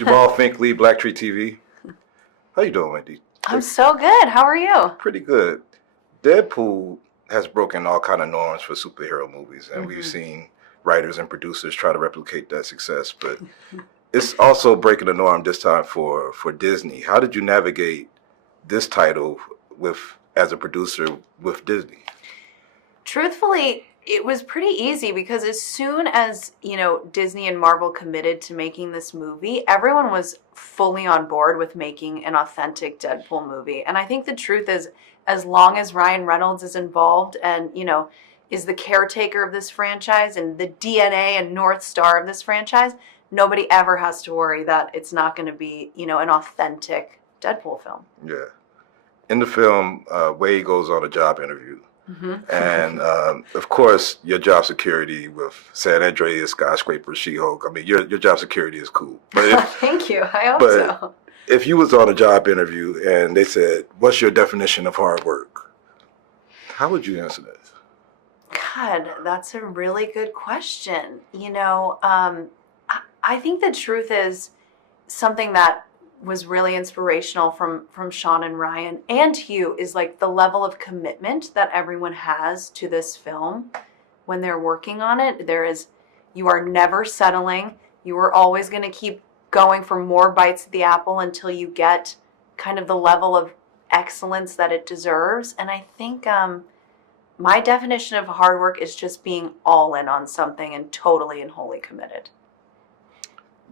Jamal Finkley, Black Tree TV. How you doing, Wendy? I'm so good. How are you? Pretty good. Deadpool has broken all kind of norms for superhero movies, and we've seen writers and producers try to replicate that success, but it's also breaking the norm this time for Disney. How did you navigate this title as a producer with Disney? Truthfully, it was pretty easy because as soon as, Disney and Marvel committed to making this movie, everyone was fully on board with making an authentic Deadpool movie. And I think the truth is, as long as Ryan Reynolds is involved and, is the caretaker of this franchise and the DNA and North Star of this franchise, nobody ever has to worry that it's not going to be, an authentic Deadpool film. Yeah. In the film, Wade goes on a job interview. And, of course, your job security with San Andreas, Skyscraper, She-Hulk, I mean, your job security is cool. But Thank you. I hope so. If you was on a job interview and they said, what's your definition of hard work? How would you answer that? God, that's a really good question. I think the truth is something that was really inspirational from Sean and Ryan and Hugh is like the level of commitment that everyone has to this film when they're working on it. You are never settling. You are always going to keep going for more bites at the apple until you get kind of the level of excellence that it deserves. And I think my definition of hard work is just being all in on something and totally and wholly committed.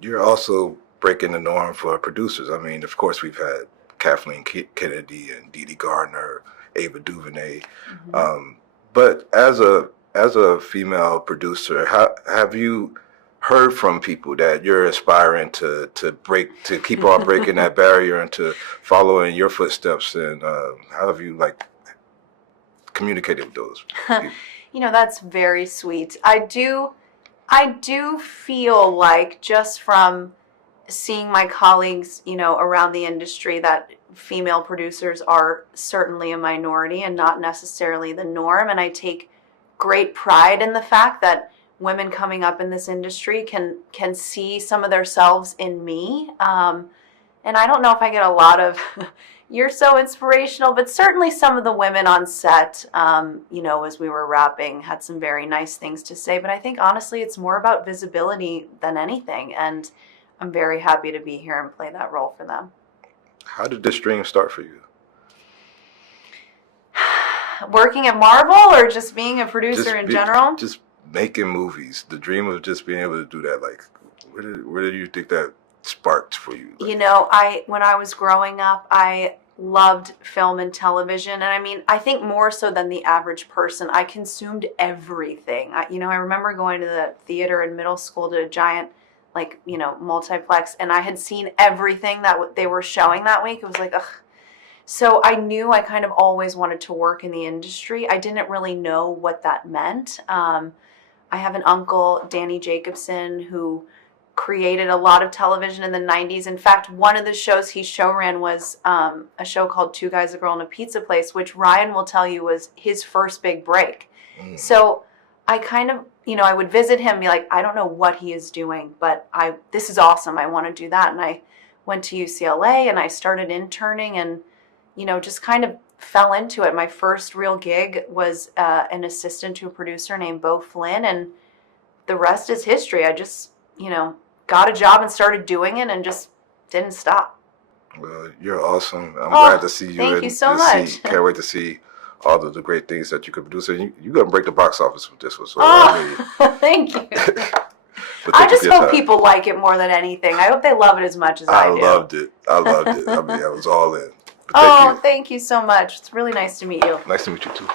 You're also breaking the norm for producers. I mean, of course, we've had Kathleen Kennedy and Dee Dee Gardner, Ava DuVernay. But as a female producer, have you heard from people that you're aspiring to keep on breaking that barrier and to follow in your footsteps? And how have you communicated with those people? That's very sweet. I do feel like just from seeing my colleagues, around the industry that female producers are certainly a minority and not necessarily the norm. And I take great pride in the fact that women coming up in this industry can see some of themselves in me. And I don't know if I get a lot of, you're so inspirational, but certainly some of the women on set, as we were wrapping, had some very nice things to say. But I think honestly, it's more about visibility than anything. And I'm very happy to be here and play that role for them. How did this dream start for you? Working at Marvel or just being a producer in general? Just making movies. The dream of just being able to do that. Where did you think that sparked for you? When I was growing up, I loved film and television. And I mean, I think more so than the average person, I consumed everything. I remember going to the theater in middle school to a giant multiplex, and I had seen everything that they were showing that week. It was like, ugh. So I knew I kind of always wanted to work in the industry. I didn't really know what that meant. I have an uncle, Danny Jacobson, who created a lot of television in the 90s. In fact, one of the shows he showran was a show called Two Guys, a Girl, and a Pizza Place, which Ryan will tell you was his first big break. So I kind of, I would visit him and be like, I don't know what he is doing, but this is awesome. I want to do that. And I went to UCLA and I started interning and, just kind of fell into it. My first real gig was an assistant to a producer named Beau Flynn, and the rest is history. I just, got a job and started doing it and just didn't stop. Well, you're awesome. I'm glad to see you. Thank you so much. Can't wait to see all of the great things that you could produce. And you're going to break the box office with this one. So thank you. I just hope people like it more than anything. I hope they love it as much as I do. I loved it. I mean, I was all in. Thank you so much. It's really nice to meet you. Nice to meet you, too.